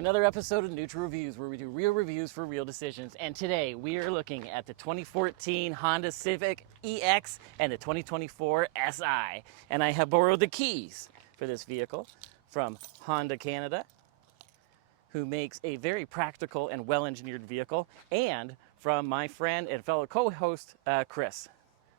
another episode of Neutral Reviews, where we do real reviews for real decisions. And today we are looking at the 2014 Honda Civic EX and the 2024 Si. And I have borrowed the keys for this vehicle from Honda Canada, who makes a very practical and well-engineered vehicle, and from my friend and fellow co-host, Chris.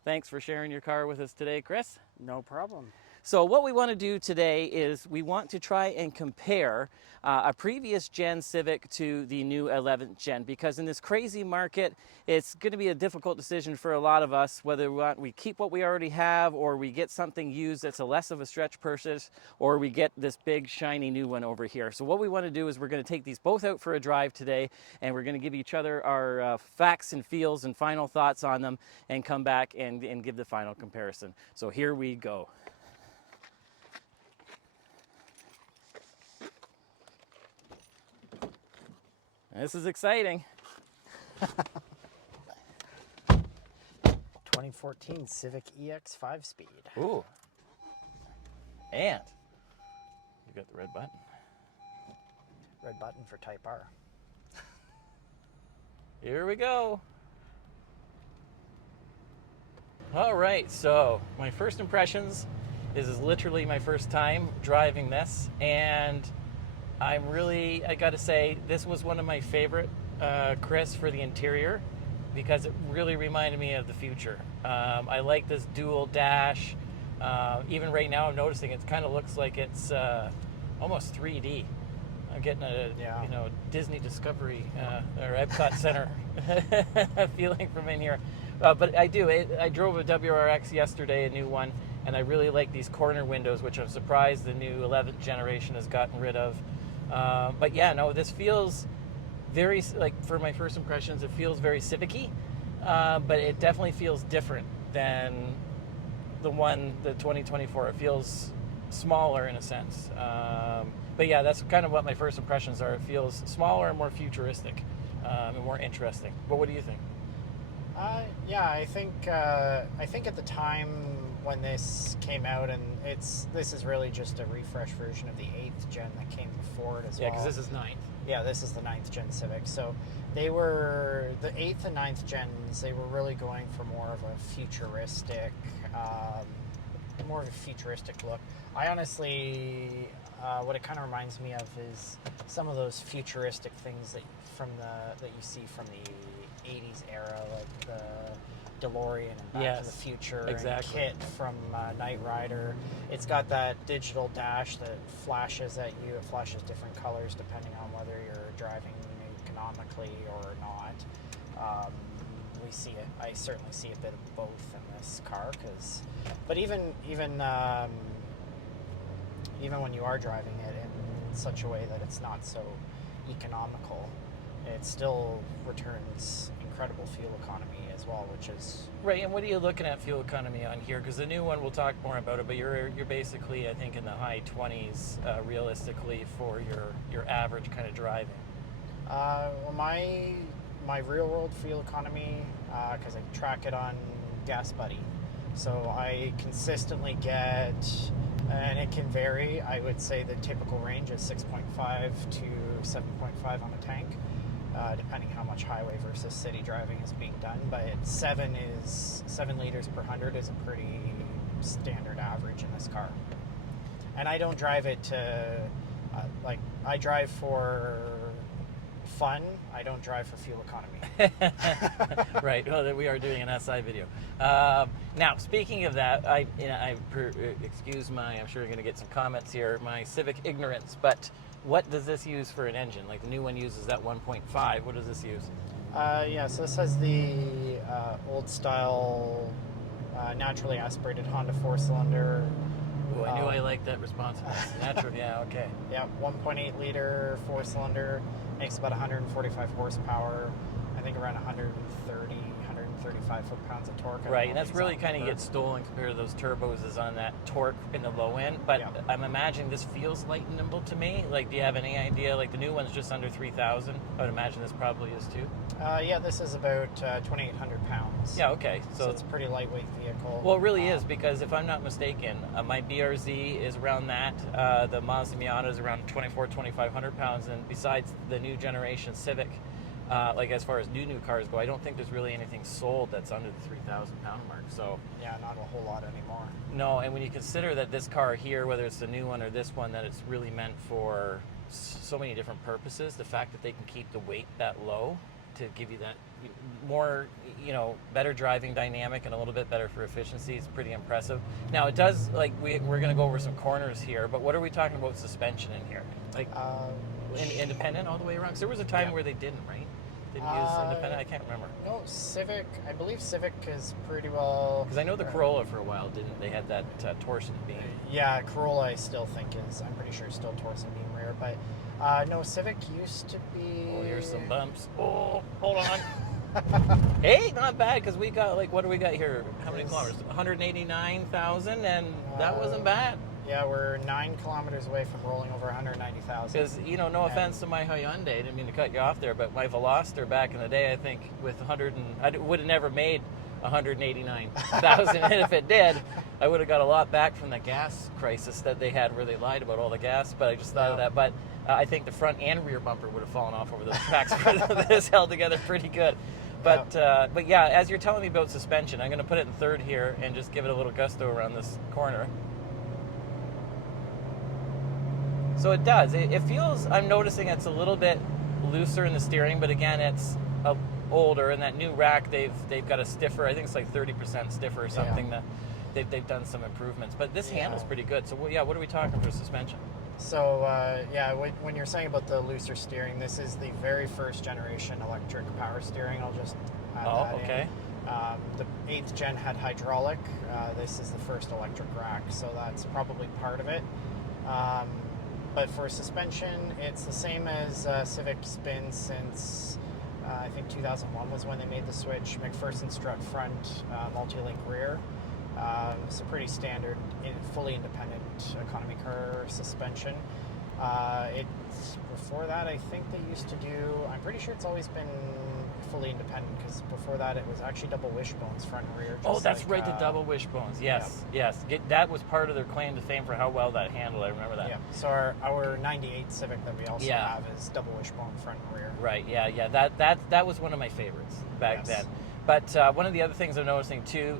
Thanks for sharing your car with us today, Chris. No problem. So what we want to do today is we want to try and compare a previous gen Civic to the new 11th gen, because in this crazy market, it's going to be a difficult decision for a lot of us whether we keep what we already have, or we get something used that's a less of a stretch purchase, or we get this big shiny new one over here. So what we want to do is we're going to take these both out for a drive today, and we're going to give each other our facts and feels and final thoughts on them, and come back and give the final comparison. So here we go. This is exciting. 2014 Civic EX 5-speed. Ooh. And you got the red button. Red button for Type R. Here we go. All right, so my first impressions is literally my first time driving this, and I gotta say, this was one of my favorite, Chris, for the interior, because it really reminded me of the future. I like this dual dash. Even right now, I'm noticing it kind of looks like it's almost 3D. I'm getting a Disney Discovery or Epcot Center feeling from in here. But I do. I drove a WRX yesterday, a new one, and I really like these corner windows, which I'm surprised the new 11th generation has gotten rid of. But yeah, no, this feels very, like, for my first impressions, it feels very Civic-y, but it definitely feels different than the 2024. It feels smaller in a sense. But yeah, that's kind of what my first impressions are. It feels smaller and more futuristic, and more interesting. But what do you think? Yeah, I think at the time when this came out, and this is really just a refresh version of the 8th gen that came before it as well. Yeah, because this is 9th. Yeah, this is the 9th gen Civic. So they were, the 8th and 9th gens, they were really going for more of a futuristic look. I honestly, what it kind of reminds me of is some of those futuristic things that you see from the 80s era, like the DeLorean and Back to the Future, exactly. And KITT from Knight Rider. It's got that digital dash that flashes at you. It flashes different colors depending on whether you're driving economically or not. We see it. I certainly see a bit of both in this car, but even when you are driving it in such a way that it's not so economical, it still returns incredible fuel economy as well, which is... Right, and what are you looking at fuel economy on here? Because the new one, we'll talk more about it, but you're basically, I think, in the high 20s realistically for your average kind of driving. Well, my real-world fuel economy, because I track it on Gas Buddy, so I consistently get, and it can vary, I would say the typical range is 6.5 to 7.5 on a tank. Depending how much highway versus city driving is being done, but 7 liters per 100 is a pretty standard average in this car. And I don't drive it to, I drive for fun. I don't drive for fuel economy. Right. Well, we are doing an SI video. Now, speaking of that, excuse my, I'm sure you're going to get some comments here, my Civic ignorance, but what does this use for an engine? Like the new one uses that 1.5. What does this use? Yeah, so this has the old style naturally aspirated Honda 4-cylinder. Ooh, I knew I liked that responsiveness. Natural, yeah, okay. Yeah, 1.8 liter 4-cylinder, makes about 145 horsepower. I think around 130, 135 foot-pounds of torque. Right, and that's really kind of gets stolen compared to those turbos is on that torque in the low end. But Yeah. I'm imagining this feels light and nimble to me. Like, do you have any idea? Like, the new one's just under 3,000. I would imagine this probably is too. Yeah, this is about 2,800 pounds. Yeah, okay. So it's a pretty lightweight vehicle. Well, it really is, because if I'm not mistaken, my BRZ is around that. The Mazda Miata is around 2,500 pounds. And besides the new generation Civic, like as far as new cars go, I don't think there's really anything sold that's under the 3,000 pound mark. So yeah, not a whole lot anymore. no, and when you consider that this car here, whether it's the new one or this one, that it's really meant for so many different purposes, the fact that they can keep the weight that low to give you that more, better driving dynamic and a little bit better for efficiency is pretty impressive. Now it does, like, we're going to go over some corners here, but what are we talking about suspension in here? Like independent all the way around? Because there was a time where they didn't, right? Didn't use independent? I can't remember. No, Civic. I believe Civic is pretty well. Because I know the Corolla for a while didn't. They had that torsion beam. Yeah, Corolla I still think is. I'm pretty sure it's still torsion beam rear, but no, Civic used to be. Oh, here's some bumps. Oh, hold on. Hey, not bad, because we got, like, what do we got here? How many kilometers? 189,000, and that wasn't bad. Yeah, we're 9 kilometers away from rolling over 190,000. Because, no offense to my Hyundai, I didn't mean to cut you off there, but my Veloster back in the day, I think with I would have never made 189,000, and if it did, I would have got a lot back from the gas crisis that they had where they lied about all the gas, but I just thought of that. But I think the front and rear bumper would have fallen off over those tracks. This held together pretty good. But yeah, as you're telling me about suspension, I'm going to put it in third here and just give it a little gusto around this corner. So it does. It feels, I'm noticing it's a little bit looser in the steering, but again, it's older. And that new rack, they've got a stiffer, I think it's like 30% stiffer or something. That they've done some improvements. But this handles pretty good. So what are we talking for suspension? So when you're saying about the looser steering, this is the very first generation electric power steering. I'll just add that okay. in. The 8th gen had hydraulic. This is the first electric rack, so that's probably part of it. But for suspension, it's the same as Civic's been since I think 2001 was when they made the switch. McPherson strut front, multi-link rear. So pretty standard, fully independent economy car suspension. Before that, I think they used to do. I'm pretty sure it's always been fully independent, because before that it was actually double wishbones front and rear. Oh, that's right, the double wishbones. Yes, yes. That was part of their claim to fame for how well that handled. I remember that. Yeah. So our '98 Civic that we also have is double wishbone front and rear. Right. Yeah. That was one of my favorites back then. But one of the other things I'm noticing too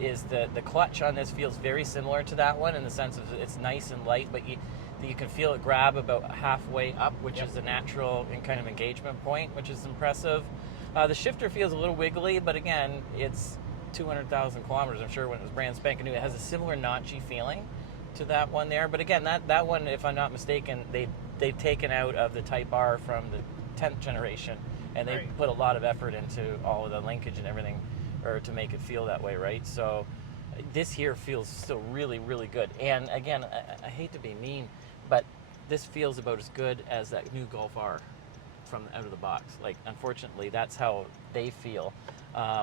is the clutch on this feels very similar to that one in the sense of it's nice and light, but you can feel it grab about halfway up, which is the natural kind of engagement point, which is impressive. The shifter feels a little wiggly, but again, it's 200,000 kilometers. I'm sure when it was brand spanking new, it has a similar notchy feeling to that one there. But again, that one, if I'm not mistaken, they've taken out of the Type R from the 10th generation, and they put a lot of effort into all of the linkage and everything, or to make it feel that way, right? So this here feels still really, really good. And again, I hate to be mean, but this feels about as good as that new Golf R from out of the box. Like, unfortunately, that's how they feel.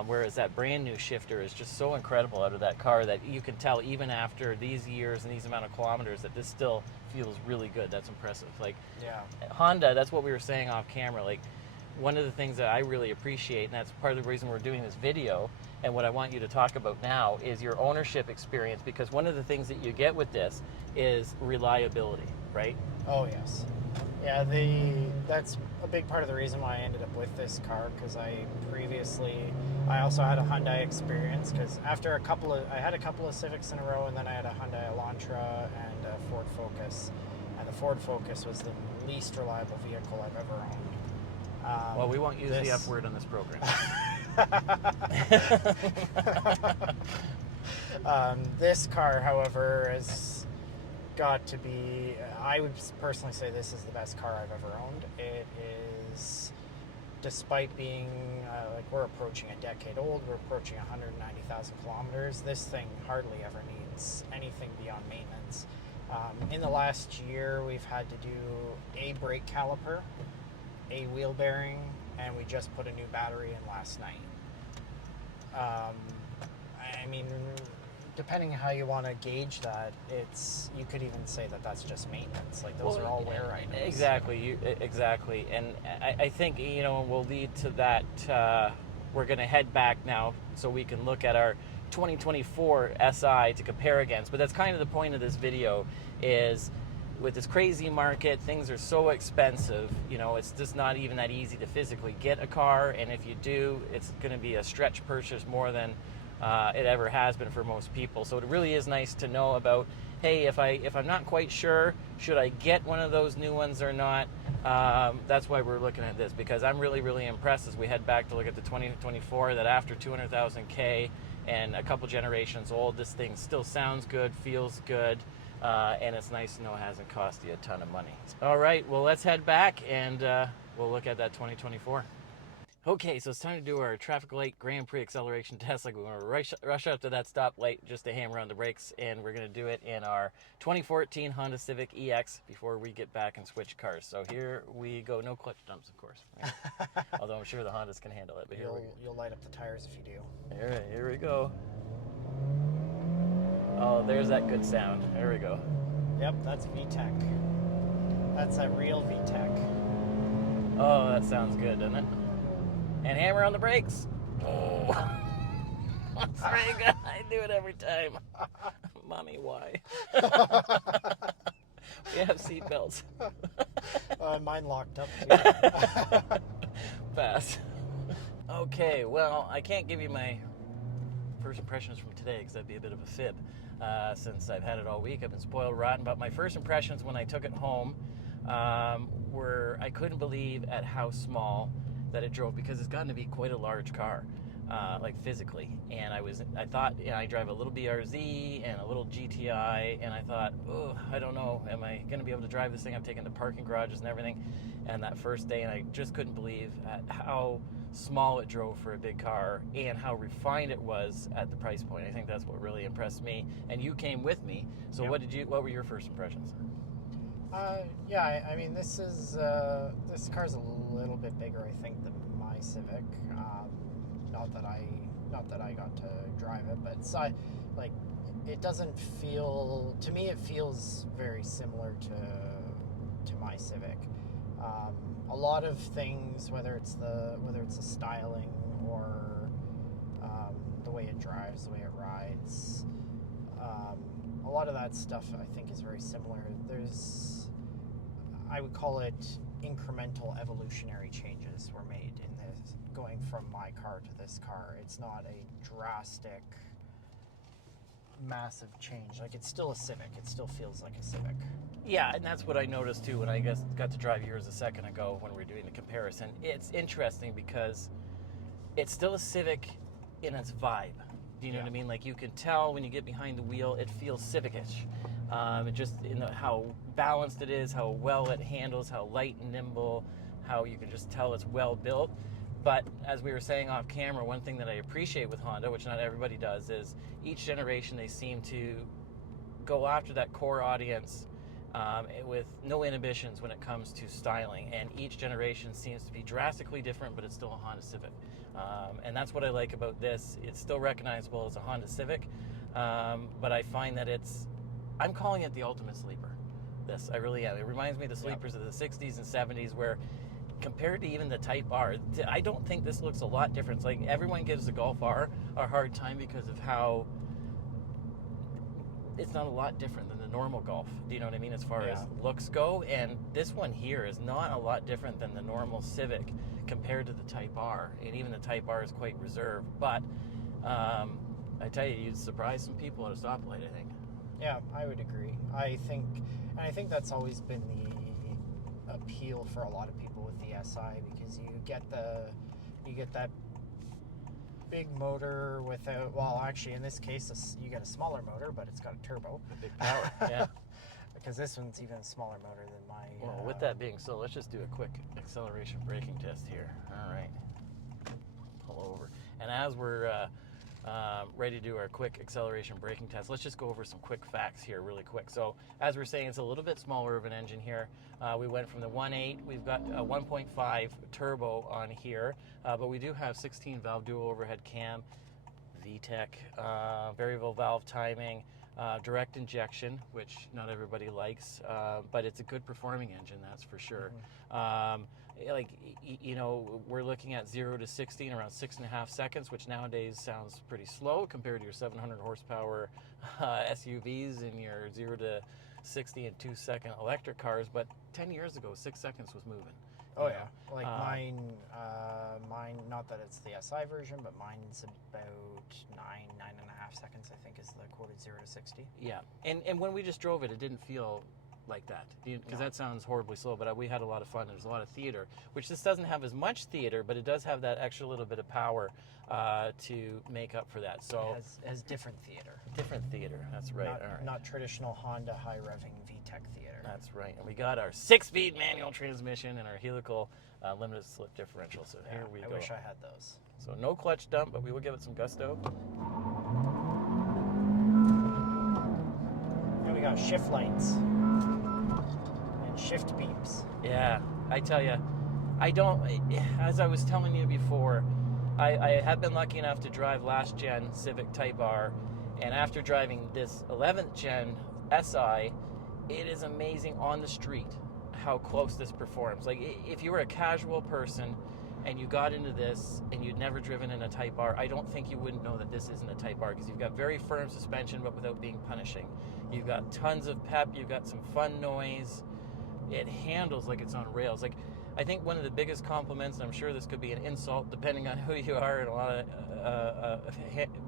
Whereas that brand new shifter is just so incredible out of that car that you can tell even after these years and these amount of kilometers that this still feels really good. That's impressive. Like, Honda, that's what we were saying off camera. Like, one of the things that I really appreciate, and that's part of the reason we're doing this video, and what I want you to talk about now, is your ownership experience, because one of the things that you get with this is reliability, right? Oh, yes. Yeah, that's a big part of the reason why I ended up with this car, because I also had a Hyundai experience, because after I had a couple of Civics in a row, and then I had a Hyundai Elantra and a Ford Focus, and the Ford Focus was the least reliable vehicle I've ever owned. Well, we won't use the F word on this program. This car, however, has got to be, I would personally say this is the best car I've ever owned. It is, despite being, we're approaching a decade old, we're approaching 190,000 kilometers, this thing hardly ever needs anything beyond maintenance. In the last year, we've had to do a brake caliper, a wheel bearing, and we just put a new battery in last night. I mean, depending how you want to gauge that, you could even say that that's just maintenance. Like those are all wear items. Exactly, exactly. And I think, we'll lead to that. We're going to head back now so we can look at our 2024 SI to compare against. But that's kind of the point of this video is with this crazy market, things are so expensive, it's just not even that easy to physically get a car. And if you do, it's going to be a stretch purchase more than it ever has been for most people. So it really is nice to know about, hey, if I'm not quite sure, should I get one of those new ones or not? That's why we're looking at this, because I'm really, really impressed as we head back to look at the 2024 that after 200,000 K and a couple generations old, this thing still sounds good, feels good, and it's nice to know it hasn't cost you a ton of money. All right, well, let's head back and we'll look at that 2024. Okay, so it's time to do our traffic light Grand Prix acceleration test. Like, we're going to rush up to that stoplight just to hammer on the brakes, and we're going to do it in our 2014 Honda Civic EX before we get back and switch cars. So here we go. No clutch dumps, of course. Right? Although I'm sure the Hondas can handle it. But you'll light up the tires if you do. All right, here we go. Oh, there's that good sound. There we go. Yep, that's VTEC. That's a real VTEC. Oh, that sounds good, doesn't it? And hammer on the brakes. Oh, that's very good. I do it every time. Mommy, why? We have seat belts. Mine locked up too. Pass. Okay, well, I can't give you my first impressions from today because that'd be a bit of a fib. Since I've had it all week, I've been spoiled rotten. But my first impressions when I took it home were I couldn't believe at how small that it drove, because it's gotten to be quite a large car, like physically. And I thought, I drive a little BRZ and a little GTI, and I thought, oh, I don't know, am I going to be able to drive this thing? I'm taking the parking garages and everything. And that first day, and I just couldn't believe at how small it drove for a big car and how refined it was at the price point. I think that's what really impressed me. And you came with me, so Yep. what were your first impressions? Yeah, I mean, this car's a little bit bigger, I think, than my Civic. Not that I got to drive it, but like, it doesn't feel, to me, it feels very similar to my Civic. A lot of things, whether it's the styling or the way it drives, the way it rides. A lot of that stuff I think is very similar. I would call it incremental evolutionary changes were made in this, going from my car to this car. It's not a drastic, massive change. Like, it's still a Civic. It still feels like a Civic. Yeah, and that's what I noticed too when I got to drive yours a second ago when we were doing the comparison. It's interesting because it's still a Civic in its vibe. Do you know what I mean? Like, you can tell when you get behind the wheel, it feels Civic-ish. It just, how balanced it is, how well it handles, how light and nimble, how you can just tell it's well built. But as we were saying off camera, one thing that I appreciate with Honda, which not everybody does, is each generation they seem to go after that core audience with no inhibitions when it comes to styling. And each generation seems to be drastically different, but it's still a Honda Civic. And that's what I like about this. It's still recognizable as a Honda Civic, but I find that I'm calling it the ultimate sleeper. This, I really am. It reminds me of the sleepers of the 60s and 70s, where compared to even the Type R, I don't think this looks a lot different. It's like everyone gives the Golf R a hard time because of how it's not a lot different than the normal Golf. Do you know what I mean? As far as looks go, and this one here is not a lot different than the normal Civic compared to the Type R, and even the Type R is quite reserved. But I tell you, you'd surprise some people at a stoplight, I think. Yeah, I would agree. I think that's always been the appeal for a lot of people with the SI, because you get that big motor without, well, actually in this case you get a smaller motor, but it's got a turbo. A big power, yeah. Because this one's even a smaller motor than my... Well, with that being so, let's just do a quick acceleration braking test here. All right. Pull over. And as we're ready to do our quick acceleration braking test, let's just go over some quick facts here really quick. So as we're saying, it's a little bit smaller of an engine here. We went from the 1.8, we've got a 1.5 turbo on here, but we do have 16 valve dual overhead cam, VTEC, variable valve timing, direct injection, which not everybody likes, but it's a good performing engine, that's for sure. We're looking at 0 to 60 in around 6.5 seconds, which nowadays sounds pretty slow compared to your 700 horsepower SUVs and your 0 to 60 in 2-second electric cars. But 10 years ago, 6 seconds was moving. Oh yeah, like mine. Not that it's the SI version, but mine's about 9.5 seconds. I think is the quoted 0 to 60. Yeah, and when we just drove it, it didn't feel like that, because that sounds horribly slow. But we had a lot of fun. There's a lot of theater, which this doesn't have as much theater, but it does have that extra little bit of power to make up for that. So it has different theater. Different theater. That's right. Not, all right. Not traditional Honda high revving VTEC theater. That's right. And we got our 6-speed manual transmission and our helical limited slip differential. So here we go. I wish I had those. So no clutch dump, but we will give it some gusto. And we got shift lights and shift beeps. Yeah, I tell you, as I was telling you before, I have been lucky enough to drive last gen Civic Type R, and after driving this 11th gen SI, it is amazing on the street how close this performs. Like, if you were a casual person and you got into this and you'd never driven in a Type R, I don't think you wouldn't know that this isn't a Type R, because you've got very firm suspension but without being punishing. You've got tons of pep, you've got some fun noise. It handles like it's on rails. Like, I think one of the biggest compliments, and I'm sure this could be an insult depending on who you are, and a lot of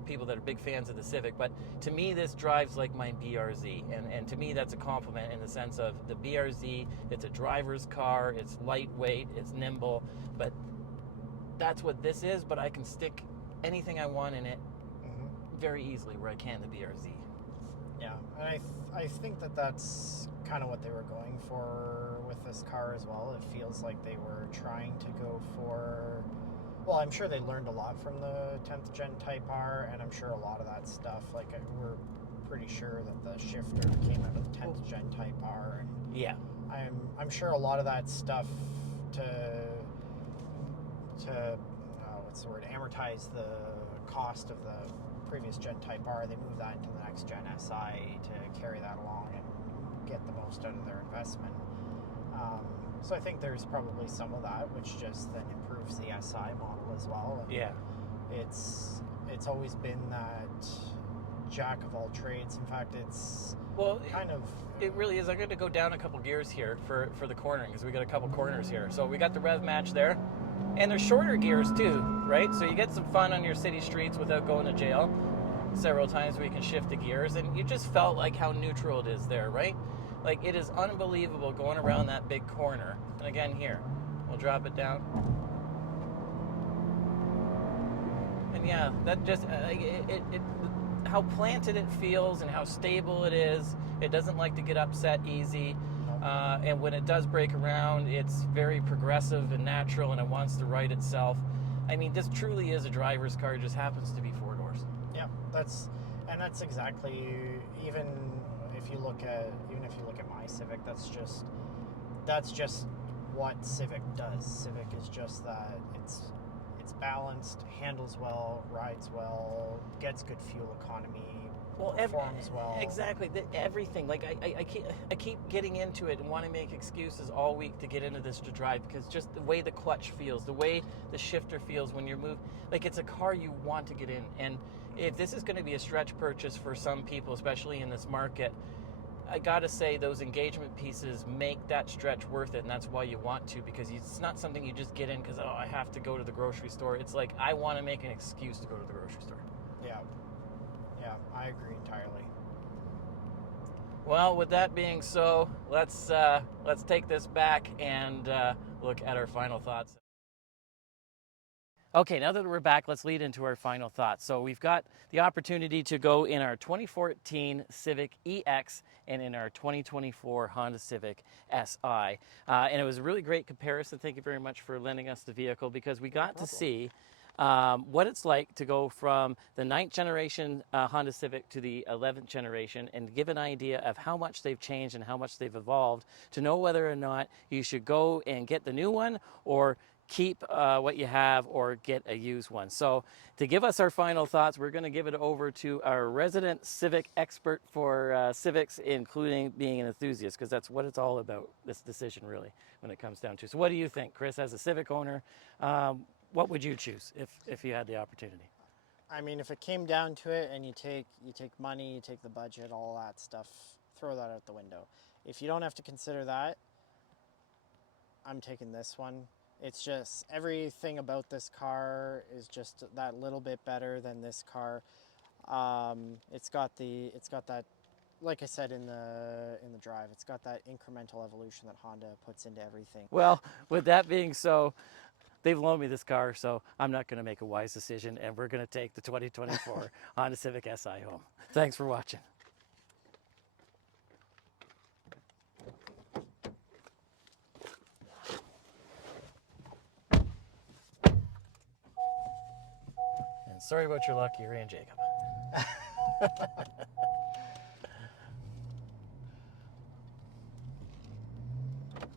people that are big fans of the Civic, but to me this drives like my BRZ, and to me that's a compliment in the sense of the BRZ, it's a driver's car, it's lightweight, it's nimble, but that's what this is. But I can stick anything I want in it very easily where I can the BRZ. Yeah, and I think that's kind of what they were going for with this car as well. It feels like they were trying to go for, well, I'm sure they learned a lot from the 10th gen Type R, and I'm sure a lot of that stuff, like, we're pretty sure that the shifter came out of the 10th gen Type R, and yeah, I'm sure a lot of that stuff to what's the word, amortize the cost of the previous gen Type R, they moved that into the next gen SI to carry that along and get the most out of their investment. So I think there's probably some of that, which just then improves the SI model as well. And yeah, it's always been that jack of all trades. In fact, it's it really is. I'm going to go down a couple gears here for the cornering, because we got a couple corners here. So we got the rev match there, and there's shorter gears too, right? So you get some fun on your city streets without going to jail several times where you can shift the gears, and you just felt like how neutral it is there, right? Like, it is unbelievable going around that big corner. And again, here, we'll drop it down. And yeah, that just, how planted it feels and how stable it is. It doesn't like to get upset easy. And when it does break around, it's very progressive and natural, and it wants to right itself. I mean, this truly is a driver's car. It just happens to be 4 doors. Yeah, that's exactly, even if you look at my Civic, that's just what Civic does. Civic is just that. It's balanced, handles well, rides well, gets good fuel economy, performs well. Exactly, everything. Like, I keep getting into it and want to make excuses all week to get into this to drive, because just the way the clutch feels, the way the shifter feels when you're moving, like, it's a car you want to get in. And if this is going to be a stretch purchase for some people, especially in this market, I gotta say those engagement pieces make that stretch worth it, and that's why you want to, because it's not something you just get in because, I have to go to the grocery store. It's like, I want to make an excuse to go to the grocery store. Yeah, I agree entirely. Well, with that being so, let's take this back and look at our final thoughts. Okay, now that we're back, let's lead into our final thoughts. So we've got the opportunity to go in our 2014 Civic EX and in our 2024 Honda Civic Si. And it was a really great comparison. Thank you very much for lending us the vehicle, because we got to see what it's like to go from the 9th generation Honda Civic to the 11th generation, and give an idea of how much they've changed and how much they've evolved, to know whether or not you should go and get the new one or keep what you have or get a used one. So to give us our final thoughts, we're going to give it over to our resident Civic expert for Civics, including being an enthusiast, because that's what it's all about, this decision really, when it comes down to. So what do you think, Chris, as a Civic owner? What would you choose if you had the opportunity? I mean, if it came down to it, and you take money, you take the budget, all that stuff, throw that out the window. If you don't have to consider that, I'm taking this one. It's just everything about this car is just that little bit better than this car. It's got that, like I said in the drive, it's got that incremental evolution that Honda puts into everything. Well, with that being so, they've loaned me this car, so I'm not going to make a wise decision, and we're going to take the 2024 Honda Civic Si home. Thanks for watching. And sorry about your luck, you ran Jacob.